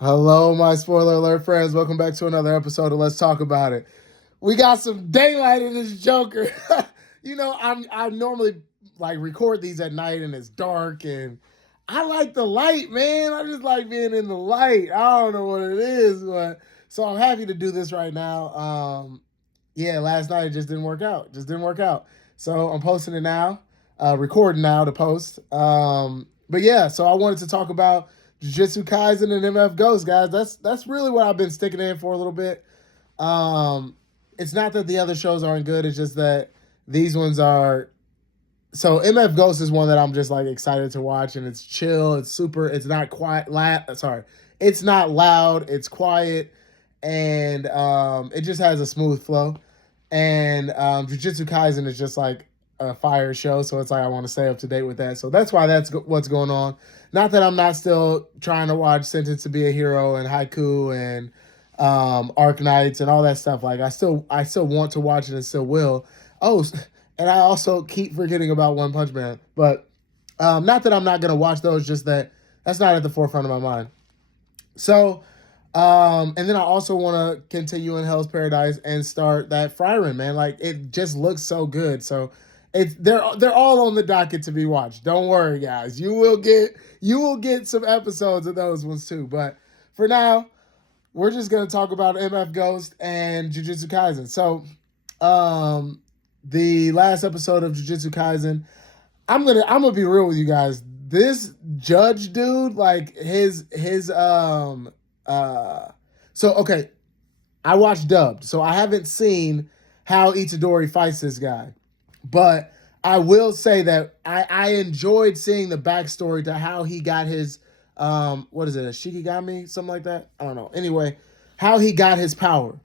Hello, my spoiler alert friends. Welcome back to another episode of Let's Talk About It. We got some daylight in this Joker. I normally like record these at night and it's dark and I like the light, man. I just like being in the light. I don't know what it is, but so I'm happy to do this right now. Last night it just didn't work out. So I'm posting it now, recording now to post. So I wanted to talk about Jujutsu Kaisen and MF Ghost, guys. That's really what I've been sticking in for a little bit. It's not that the other shows aren't good. It's just that these ones are. So MF Ghost is one that I'm just like excited to watch, and it's chill. It's super. It's not quiet. It's not loud. It's quiet, and it just has a smooth flow. And Jujutsu Kaisen is just like a fire show, so it's like I want to stay up to date with that. So that's why that's what's going on. Not that I'm not still trying to watch Sentenced to Be a Hero and Haiku and Arc Knights and all that stuff. Like I still want to watch it and still will. Oh, and I also keep forgetting about One Punch Man. But not that I'm not gonna watch those, just that that's not at the forefront of my mind. So and then I also want to continue in Hell's Paradise and start that Frieren, man. Like it just looks so good. So they're all on the docket to be watched. Don't worry, guys. You will get some episodes of those ones too. But for now, we're just gonna talk about MF Ghost and Jujutsu Kaisen. So the last episode of Jujutsu Kaisen, I'm gonna be real with you guys. This judge dude, like okay, I watched dubbed, so I haven't seen how Itadori fights this guy. But I will say that I enjoyed seeing the backstory to how he got his what is it, a Shikigami? Something like that? I don't know. Anyway, how he got his power.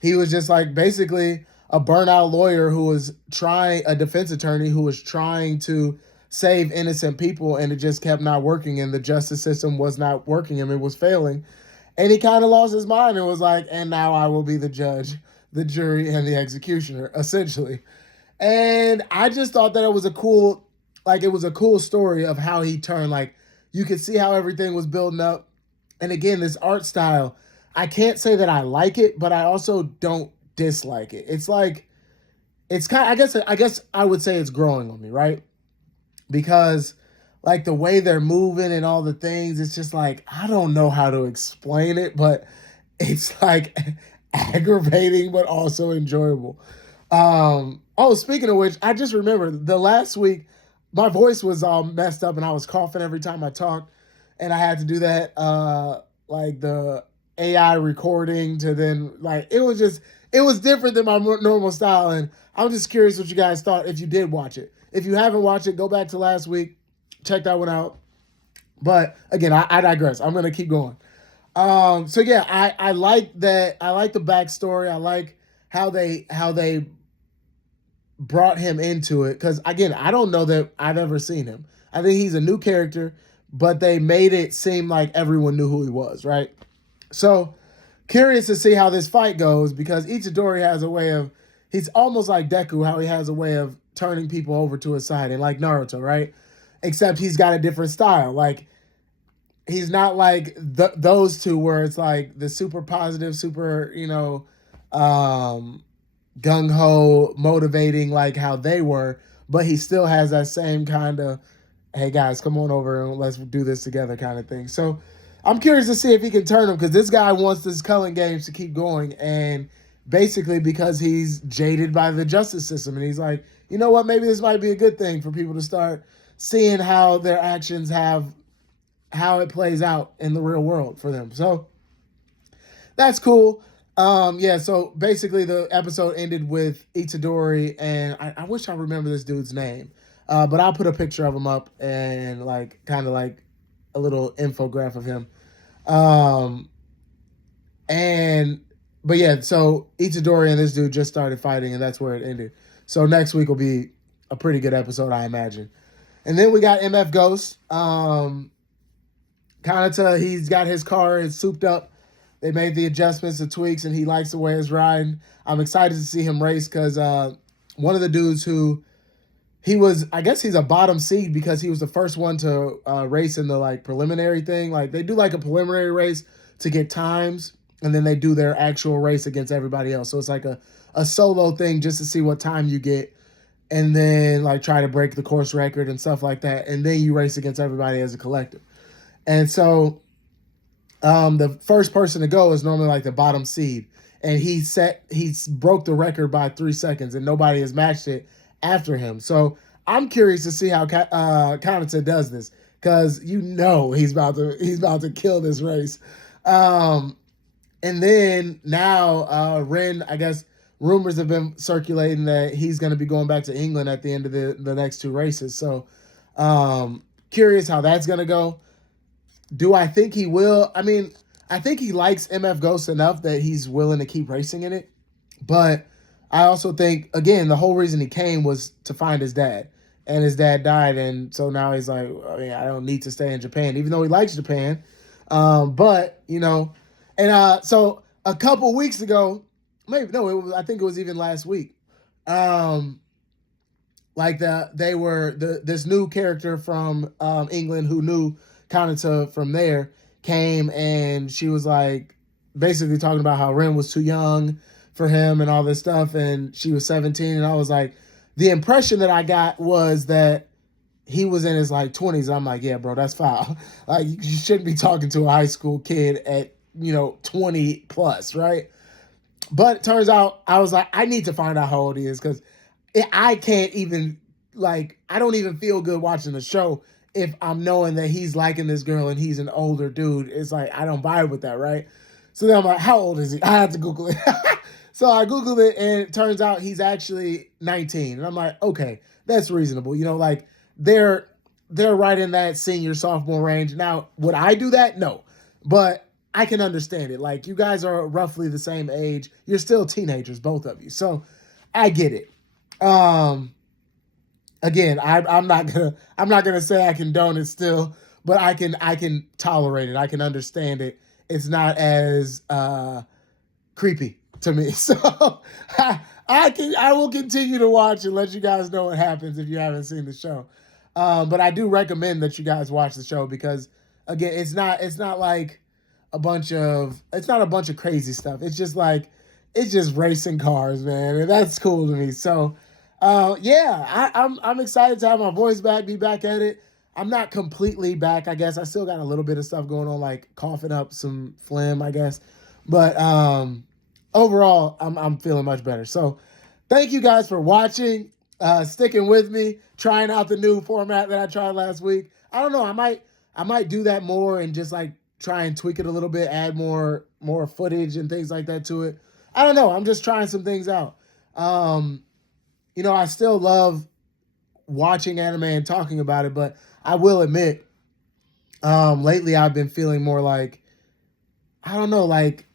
He was just like basically a burnout lawyer who was a defense attorney who was trying to save innocent people, and it just kept not working, and the justice system was not working, and it was failing. And he kind of lost his mind and was like, and now I will be the judge, the jury, and the executioner, essentially. And I just thought that it was a cool story of how he turned. Like, you could see how everything was building up. And again, this art style, I can't say that I like it, but I also don't dislike it. It's like, it's kind of, I guess I would say it's growing on me, right? Because like the way they're moving and all the things, it's just like, I don't know how to explain it, but it's like aggravating, but also enjoyable. Speaking of which, I just remembered the last week, my voice was all messed up and I was coughing every time I talked. And I had to do that, like the AI recording to then, like, it was different than my normal style. And I'm just curious what you guys thought if you did watch it. If you haven't watched it, go back to last week, check that one out. But again, I digress. I'm gonna keep going. I like that. I like the backstory. I like how they brought him into it. Because again, I don't know that I've ever seen him. I think he's a new character, but they made it seem like everyone knew who he was, right? So curious to see how this fight goes, because Itadori has a way of, he's almost like Deku, how he has a way of turning people over to his side, and like Naruto, right? Except he's got a different style. Like, he's not like those two where it's like the super positive, super, gung-ho, motivating, like how they were, but he still has that same kind of, hey guys, come on over and let's do this together kind of thing. So I'm curious to see if he can turn him, because this guy wants this Cullen games to keep going, and basically because he's jaded by the justice system, and he's like, you know what, maybe this might be a good thing for people to start seeing how their actions how it plays out in the real world for them. So that's cool. So basically the episode ended with Itadori, and I wish I remember this dude's name, but I'll put a picture of him up and like kind of like a little infograph of him. So Itadori and this dude just started fighting, and that's where it ended. So next week will be a pretty good episode, I imagine. And then we got MF Ghost. He's got his car, it's souped up. They made the adjustments, the tweaks, and he likes the way it's riding. I'm excited to see him race because one of the dudes who he was, I guess he's a bottom seed because he was the first one to race in the like preliminary thing. Like they do like a preliminary race to get times, and then they do their actual race against everybody else. So it's like a solo thing just to see what time you get, and then like try to break the course record and stuff like that. And then you race against everybody as a collective. And so the first person to go is normally like the bottom seed. And he broke the record by 3 seconds, and nobody has matched it after him. So I'm curious to see how Kanata does this, because he's about to kill this race. And then now Ren, I guess rumors have been circulating that he's going to be going back to England at the end of the next 2 races. So curious how that's going to go. Do I think he will? I mean, I think he likes MF Ghost enough that he's willing to keep racing in it. But I also think, again, the whole reason he came was to find his dad. And his dad died, and so now he's like, I mean, I don't need to stay in Japan, even though he likes Japan. But, and so a couple weeks ago, I think it was even last week, this new character from England who knew Kanata from there came, and she was like basically talking about how Ren was too young for him and all this stuff, and she was 17, and I was like, the impression that I got was that he was in his like 20s. I'm like, yeah, bro, that's foul. Like, you shouldn't be talking to a high school kid at 20 plus, right? But it turns out I was like, I need to find out how old he is, because I can't even, like, I don't even feel good watching the show if I'm knowing that he's liking this girl and he's an older dude. It's like, I don't vibe with that, right? So then I'm like, how old is he? I have to Google it. So I Googled it, and it turns out he's actually 19. And I'm like, okay, that's reasonable. Like, they're right in that senior, sophomore range. Now, would I do that? No. But I can understand it. Like, you guys are roughly the same age. You're still teenagers, both of you. So I get it. Again, I'm not gonna say I condone it still, but I can tolerate it. I can understand it. It's not as creepy to me. So I will continue to watch and let you guys know what happens if you haven't seen the show. But I do recommend that you guys watch the show, because again, it's not like a bunch of crazy stuff. It's just racing cars, man, and that's cool to me. So I'm excited to have my voice back, be back at it. I'm not completely back, I guess. I still got a little bit of stuff going on, like coughing up some phlegm, I guess. But overall, I'm feeling much better. So thank you guys for watching, sticking with me, trying out the new format that I tried last week. I don't know, I might do that more and just like try and tweak it a little bit, add more footage and things like that to it. I don't know. I'm just trying some things out. I still love watching anime and talking about it, but I will admit, lately I've been feeling more like, I don't know, like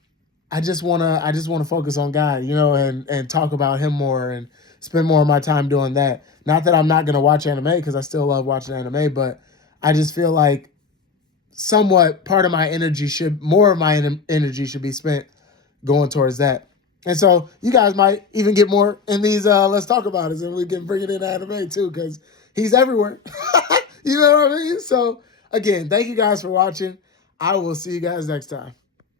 I just wanna focus on Guy, and talk about him more and spend more of my time doing that. Not that I'm not gonna watch anime, because I still love watching anime, but I just feel like somewhat more of my energy should be spent going towards that. And so you guys might even get more in these Let's Talk About It, and we can bring it in anime too, because he's everywhere. You know what I mean? So again, thank you guys for watching. I will see you guys next time.